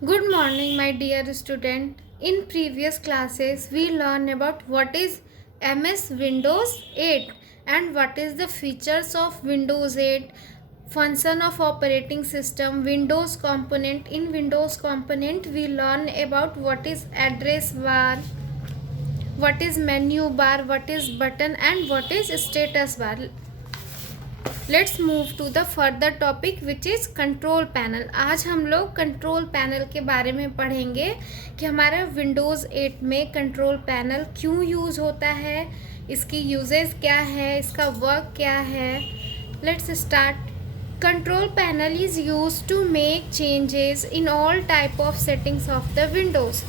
Good morning, my dear student. In previous classes, we learned about what is MS Windows 8 and what is the features of Windows 8, function of operating system, Windows component. In Windows component, we learn about what is address bar, what is menu bar, what is button and what is status bar. Let's move to the further topic which is control panel. आज हम लोग control panel के बारे में पढ़ेंगे कि हमारा Windows 8 में कंट्रोल पैनल क्यों यूज़ होता है, इसकी यूजेस क्या है, इसका वर्क क्या है। Let's start. Control panel is use to make changes in all type of settings of the Windows.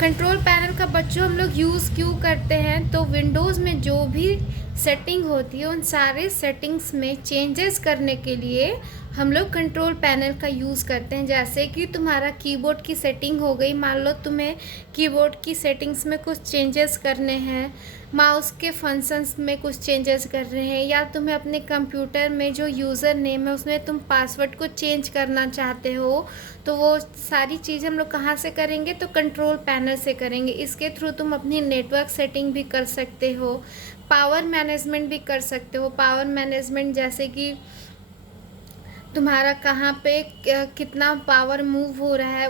Control panel का बच्चों हम लोग यूज़ क्यों करते हैं, तो विंडोज़ में जो भी सेटिंग होती है उन सारे सेटिंग्स में चेंजेस करने के लिए हम लोग कंट्रोल पैनल का यूज़ करते हैं। जैसे कि तुम्हारा कीबोर्ड की सेटिंग हो गई, मान लो तुम्हें कीबोर्ड की सेटिंग्स में कुछ चेंजेस करने हैं, माउस के फंक्शंस में कुछ चेंजेस कर रहे हैं, या तुम्हें अपने कंप्यूटर में जो यूज़र नेम है उसमें तुम पासवर्ड को चेंज करना चाहते हो, तो वो सारी चीज़ें हम लोग कहाँ से करेंगे, तो कंट्रोल पैनल से करेंगे। इसके थ्रू तुम अपनी नेटवर्क सेटिंग भी कर सकते हो, पावर मैनेजमेंट भी कर सकते हो। पावर मैनेजमेंट जैसे कि तुम्हारा कहाँ पे कितना पावर मूव हो रहा है,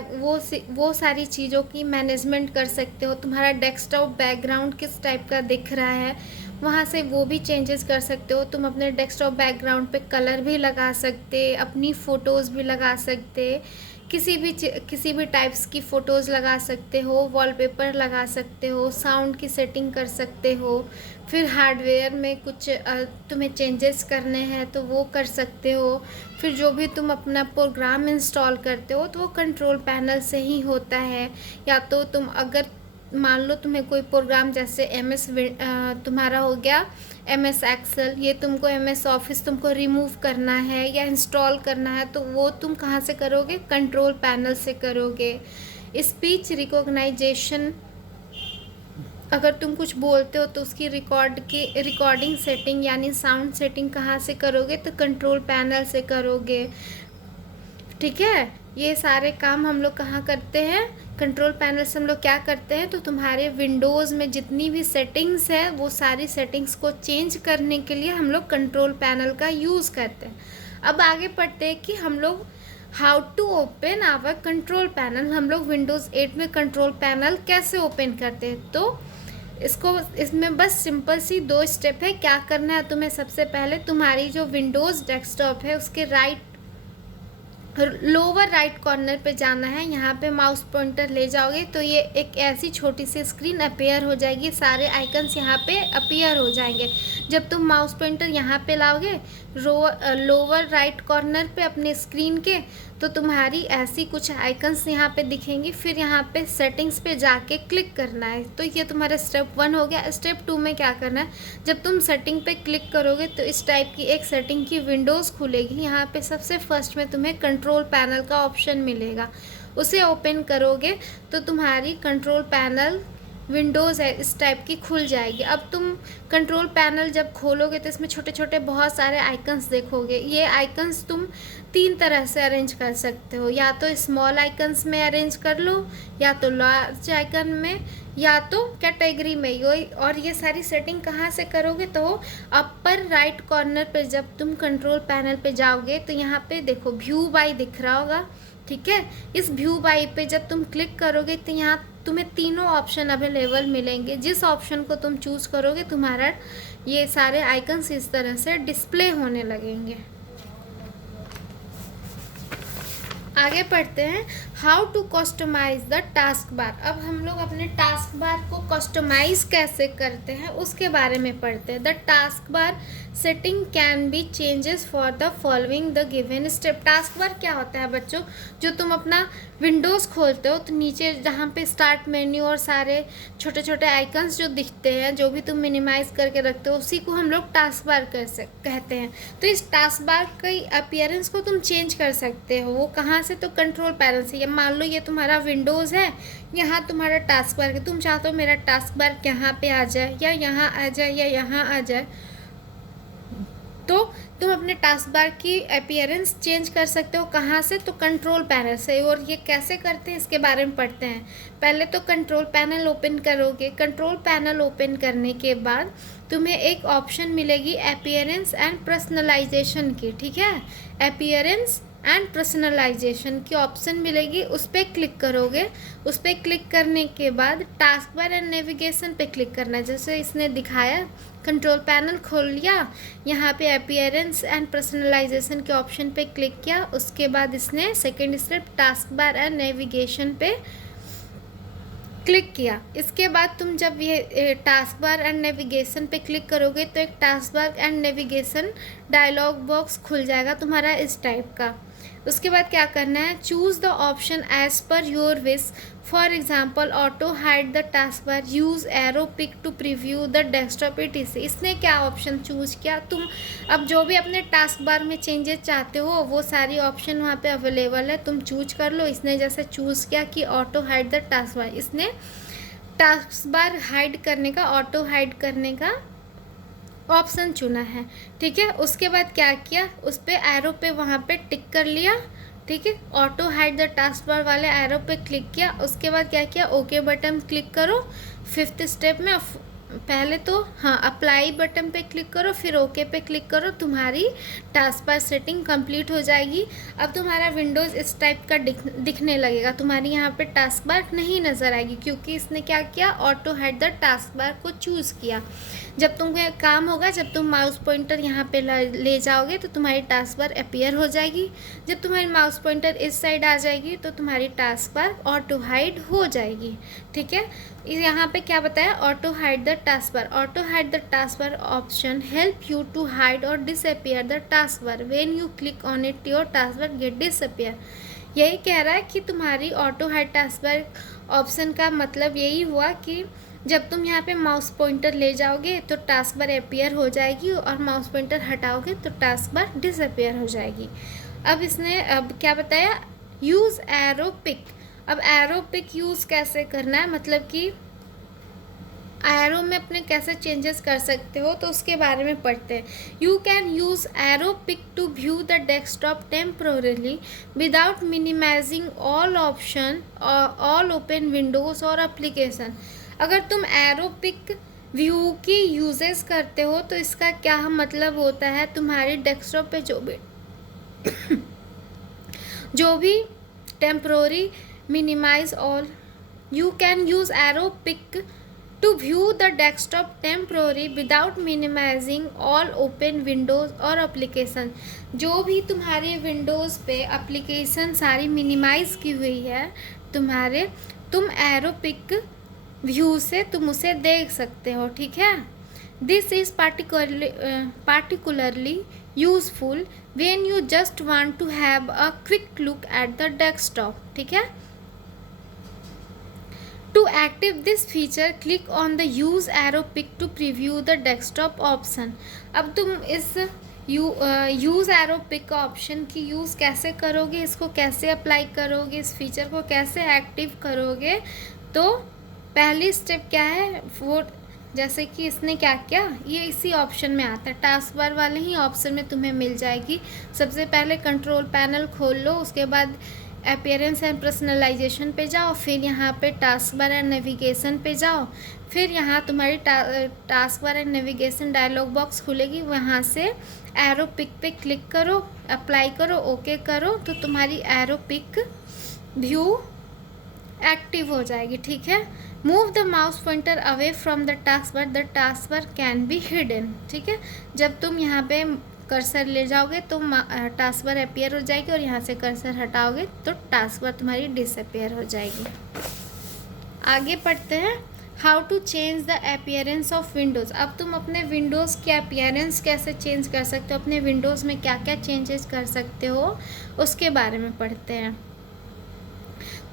वो सारी चीज़ों की मैनेजमेंट कर सकते हो। तुम्हारा डेस्कटॉप बैकग्राउंड किस टाइप का दिख रहा है, वहाँ से वो भी चेंजेस कर सकते हो। तुम अपने डेस्कटॉप बैकग्राउंड पे कलर भी लगा सकते, अपनी फ़ोटोज़ भी लगा सकते, किसी भी टाइप्स की फ़ोटोज़ लगा सकते हो, वॉलपेपर लगा सकते हो, साउंड की सेटिंग कर सकते हो। फिर हार्डवेयर में कुछ तुम्हें चेंजेस करने हैं तो वो कर सकते हो। फिर जो भी तुम अपना प्रोग्राम इंस्टॉल करते हो तो वो कंट्रोल पैनल से ही होता है। या तो तुम अगर मान लो तुम्हें कोई प्रोग्राम जैसे तुम्हारा हो गया MS एक्सेल, ये तुमको MS ऑफिस तुमको रिमूव करना है या इंस्टॉल करना है, तो वो तुम कहाँ से करोगे, कंट्रोल पैनल से करोगे। स्पीच रिकॉग्नाइजेशन, अगर तुम कुछ बोलते हो तो उसकी रिकॉर्डिंग सेटिंग यानी साउंड सेटिंग कहाँ से करोगे, तो कंट्रोल पैनल से करोगे। ठीक है, ये सारे काम हम लोग कहाँ करते हैं, कंट्रोल पैनल से हम लोग क्या करते हैं, तो तुम्हारे विंडोज़ में जितनी भी सेटिंग्स है वो सारी सेटिंग्स को चेंज करने के लिए हम लोग कंट्रोल पैनल का यूज़ करते हैं। अब आगे पढ़ते हैं कि हम लोग how to open our control panel, हम लोग विंडोज़ 8 में कंट्रोल पैनल कैसे ओपन करते हैं। तो इसमें बस सिंपल सी 2 स्टेप है। क्या करना है तुम्हें, सबसे पहले तुम्हारी जो विंडोज़ डेस्कटॉप है उसके लोअर राइट कॉर्नर पे जाना है। यहाँ पे माउस पॉइंटर ले जाओगे तो ये एक ऐसी छोटी सी स्क्रीन अपीयर हो जाएगी, सारे आइकन्स यहाँ पे अपीयर हो जाएंगे। जब तुम माउस पॉइंटर यहाँ पे लाओगे लोअर राइट कॉर्नर पे अपने स्क्रीन के, तो तुम्हारी ऐसी कुछ आइकन्स यहाँ पे दिखेंगी। फिर यहाँ पे सेटिंग्स पे जाके क्लिक करना है। तो ये तुम्हारा स्टेप 1 हो गया। स्टेप 2 में क्या करना है, जब तुम सेटिंग पे क्लिक करोगे तो इस टाइप की एक सेटिंग की विंडोज़ खुलेगी। यहाँ पे सबसे फर्स्ट में तुम्हें कंट्रोल पैनल का ऑप्शन मिलेगा, उसे ओपन करोगे तो तुम्हारी कंट्रोल पैनल विंडोज़ है इस टाइप की खुल जाएगी। अब तुम कंट्रोल पैनल जब खोलोगे तो इसमें छोटे छोटे बहुत सारे आइकन्स देखोगे। ये आइकन्स तुम 3 तरह से अरेंज कर सकते हो, या तो स्मॉल आइकन्स में अरेंज कर लो, या तो लार्ज आइकन में, या तो कैटेगरी में। ये सारी सेटिंग कहाँ से करोगे, तो अपर राइट कॉर्नर पे जब तुम कंट्रोल पैनल पे जाओगे तो यहाँ पे देखो व्यू बाय दिख रहा होगा। ठीक है, इस व्यू बाय पे जब तुम क्लिक करोगे तो यहाँ तुम्हें तीनों ऑप्शन अवेलेबल मिलेंगे। जिस ऑप्शन को तुम चूज़ करोगे तुम्हारा ये सारे आइकन्स इस तरह से डिस्प्ले होने लगेंगे। आगे पढ़ते हैं how to customize the task bar. अब हम लोग अपने टास्क बार को कस्टमाइज कैसे करते हैं उसके बारे में पढ़ते हैं। The task bar setting can be changes for the following the given step. Task बार क्या होता है बच्चों, जो तुम अपना विंडोज़ खोलते हो तो नीचे जहाँ पे स्टार्ट मेन्यू और सारे छोटे छोटे आइकन्स जो दिखते हैं, जो भी तुम मिनिमाइज करके रखते हो, उसी को हम लोग टास्क बार कहते हैं। तो इस टास्क बार की अपीयरेंस को तुम चेंज कर सकते हो। वो कहाँ से, तो कंट्रोल पैनल से। मान लो ये तुम्हारा विंडोज़ है, यहाँ तुम्हारा टास्क बार है, तुम चाहते हो मेरा टास्क बार यहाँ पे आ जाए, या यहाँ आ जाए, या यहाँ आ जाए, तो तुम अपने टास्क बार की अपीयरेंस चेंज कर सकते हो। कहाँ से? तो कंट्रोल पैनल से। और ये कैसे करते हैं इसके बारे में पढ़ते हैं। पहले तो कंट्रोल पैनल ओपन करोगे। कंट्रोल पैनल ओपन करने के बाद तुम्हें एक ऑप्शन मिलेगी अपीयरेंस एंड पर्सनलाइजेशन की, ठीक है। अपीयरेंस एंड पर्सनलाइजेशन की ऑप्शन मिलेगी, उस पर क्लिक करोगे। उस पर क्लिक करने के बाद टास्क बार एंड नेविगेशन पे क्लिक करना है, जैसे इसने दिखाया। कंट्रोल पैनल खोल लिया, यहाँ पे अपीयरेंस एंड पर्सनलाइजेशन के ऑप्शन पे क्लिक किया। उसके बाद इसने second step task bar and navigation पे क्लिक किया। इसके बाद तुम जब ये टास्क बार एंड नेविगेशन पे क्लिक करोगे तो एक task bar and navigation dialog box खुल जाएगा तुम्हारा इस टाइप का। उसके बाद क्या करना है, choose the option as per your wish. For example auto hide the task bar, use Aero Peek to preview the desktop etc। इसने क्या ऑप्शन चूज़ किया, तुम अब जो भी अपने टास्क बार में चेंजेस चाहते हो वो सारी ऑप्शन वहाँ पे अवेलेबल है, तुम चूज कर लो। इसने जैसे चूज़ किया कि ऑटो हाइड द टास्क बार, इसने टास्क बार हाइड करने का, ऑटो हाइड करने का ऑप्शन चुना है, ठीक है। उसके बाद क्या किया, उस पर एरो पे वहाँ पे टिक कर लिया, ठीक है। ऑटो हाइड द टास्क बार वाले एरो पे क्लिक किया। उसके बाद क्या किया, ओके बटन क्लिक करो। फिफ्थ स्टेप में पहले तो हाँ अप्लाई बटन पे क्लिक करो, फिर ओके पे क्लिक करो, तुम्हारी टास्क बार सेटिंग कंप्लीट हो जाएगी। अब तुम्हारा विंडोज़ इस टाइप का दिखने लगेगा, तुम्हारी यहाँ पे टास्क बार नहीं नज़र आएगी, क्योंकि इसने क्या किया, ऑटो हाइड द टास्क बार को चूज़ किया। जब तुम्हें काम होगा, जब तुम माउस पॉइंटर यहाँ पे ले जाओगे तो तुम्हारी टास्क बार अपीयर हो जाएगी। जब तुम्हारी माउस पॉइंटर इस साइड आ जाएगी तो तुम्हारी टास्क बार ऑटो हाइड हो जाएगी, ठीक है। यहाँ पे क्या बताया, auto hide the task bar. Auto hide the task bar option help you to hide और disappear the task bar when you click on it, your task bar get disappear. यही कह रहा है कि तुम्हारी auto hide task bar option का मतलब यही हुआ कि जब तुम यहाँ पे माउस पॉइंटर ले जाओगे तो टास्क बार अपीयर हो जाएगी, और माउस पॉइंटर हटाओगे तो टास्क बार डिसअपियर हो जाएगी। अब इसने अब क्या बताया, यूज़ एरो पिक। अब एरो पिक यूज़ कैसे करना है, मतलब कि एरो में अपने कैसे चेंजेस कर सकते हो, तो उसके बारे में पढ़ते हैं। You can use Aero Peek to view the desktop temporarily without minimizing all option all open Windows और एप्लीकेशन। अगर तुम एरो पिक व्यू की यूजेस करते हो तो इसका क्या मतलब होता है, तुम्हारी डेस्कटॉप पे जो भी temporary minimize all, you can use Aero Peek to view the desktop temporary without minimizing all open Windows और एप्लीकेशन। जो भी तुम्हारे विंडोज़ पे एप्लीकेशन सारी मिनिमाइज की हुई है तुम एरो पिक व्यू से तुम उसे देख सकते हो, ठीक है। This is particularly useful when you just want to have a quick look at the desktop, ठीक है। To active this feature click on the use Aero Peek to preview the desktop option. अब तुम इस use Aero Peek option की use कैसे करोगे, इसको कैसे अप्लाई करोगे, इस फीचर को कैसे एक्टिव करोगे, तो पहली स्टेप क्या है वो, जैसे कि इसने क्या किया, ये इसी ऑप्शन में आता है, टास्क बार वाले ही ऑप्शन में तुम्हें मिल जाएगी। सबसे पहले कंट्रोल पैनल खोल लो, उसके बाद अपीयरेंस एंड पर्सनलाइजेशन पे जाओ, फिर यहाँ पे टास्क बार एंड नेविगेशन पे जाओ, फिर यहाँ तुम्हारी task bar and navigation dialog box खुलेगी, वहाँ से एरो पिक पे क्लिक करो, अप्लाई करो, ओके करो, तो तुम्हारी एरो पिक व्यू एक्टिव हो जाएगी, ठीक है। Move the mouse pointer away from the task bar can be hidden, ठीक है। जब तुम यहाँ पे कर्सर ले जाओगे तो टास्क बार अपीयर हो जाएगी, और यहाँ से कर्सर हटाओगे तो टास्क बार तुम्हारी डिसअपीयर हो जाएगी। आगे पढ़ते हैं, how to change the appearance of Windows. अब तुम अपने विंडोज़ के अपीयरेंस कैसे चेंज कर सकते हो, अपने विंडोज़ में क्या क्या चेंजेस कर सकते हो, उसके बारे में पढ़ते हैं।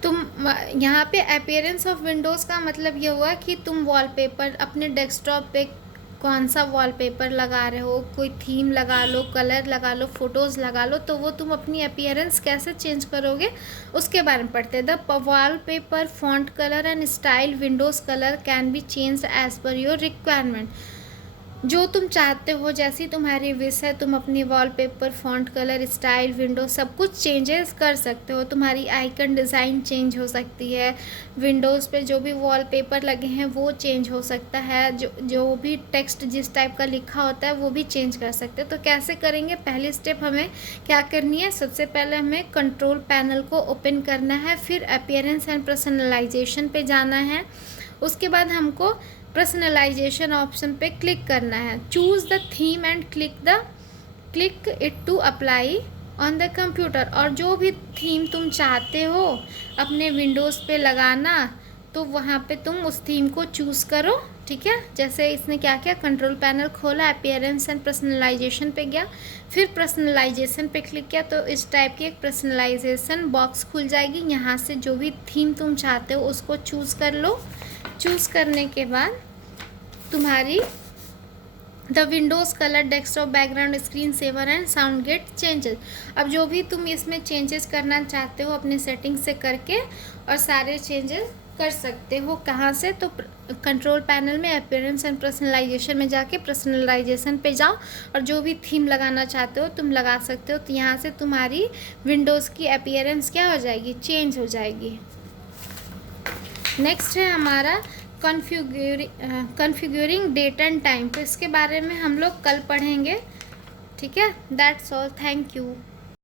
तुम यहाँ पे अपीयरेंस ऑफ विंडोज़ का मतलब ये हुआ कि तुम वॉलपेपर अपने डेस्कटॉप पे कौन सा वॉलपेपर लगा रहे हो, कोई थीम लगा लो, कलर लगा लो, फ़ोटोज़ लगा लो, तो वो तुम अपनी अपीयरेंस कैसे चेंज करोगे उसके बारे में पढ़ते हैं। The wallpaper font colour and style Windows colour can be changed as per your requirement. जो तुम चाहते हो, जैसी तुम्हारी विश है, तुम अपनी wallpaper, font colour, style, window सब कुछ चेंजेस कर सकते हो। तुम्हारी आइकन डिज़ाइन चेंज हो सकती है, विंडोज़ पे जो भी वॉलपेपर लगे हैं वो चेंज हो सकता है, जो भी टेक्स्ट जिस टाइप का लिखा होता है वो भी चेंज कर सकते हैं। तो कैसे करेंगे, पहली स्टेप हमें क्या करनी है, सबसे पहले हमें कंट्रोल पैनल को ओपन करना है, फिर अपीयरेंस एंड पर्सनलाइजेशन पे जाना है। उसके बाद हमको पर्सनलाइजेशन ऑप्शन पे क्लिक करना है, choose the theme and click it to apply on the computer. और जो भी थीम तुम चाहते हो अपने विंडोज़ पे लगाना, तो वहाँ पे तुम उस थीम को चूज़ करो। ठीक है, जैसे इसने क्या किया, कंट्रोल पैनल खोला, अपीयरेंस एंड पर्सनलाइजेशन पे गया, फिर पर्सनलाइजेशन पे क्लिक किया, तो इस टाइप की एक पर्सनलाइजेशन बॉक्स खुल जाएगी। यहाँ से जो भी थीम तुम चाहते हो उसको चूज़ कर लो। चूज़ करने के बाद तुम्हारी the Windows colour, desktop, background, screen saver and sound get changes. अब जो भी तुम इसमें चेंजेस करना चाहते हो अपने सेटिंग से करके और सारे चेंजेस कर सकते हो। कहाँ से, तो कंट्रोल पैनल में अपीयरेंस एंड पर्सनलाइजेशन में जाके पर्सनलाइजेशन पे जाओ और जो भी थीम लगाना चाहते हो तुम लगा सकते हो। तो यहाँ से तुम्हारी विंडोज़ की अपीयरेंस क्या हो जाएगी, चेंज हो जाएगी। नेक्स्ट है हमारा कॉन्फ़िगरिंग डेट एंड टाइम। तो इसके बारे में हम लोग कल पढ़ेंगे। ठीक है, दैट्स ऑल, थैंक यू।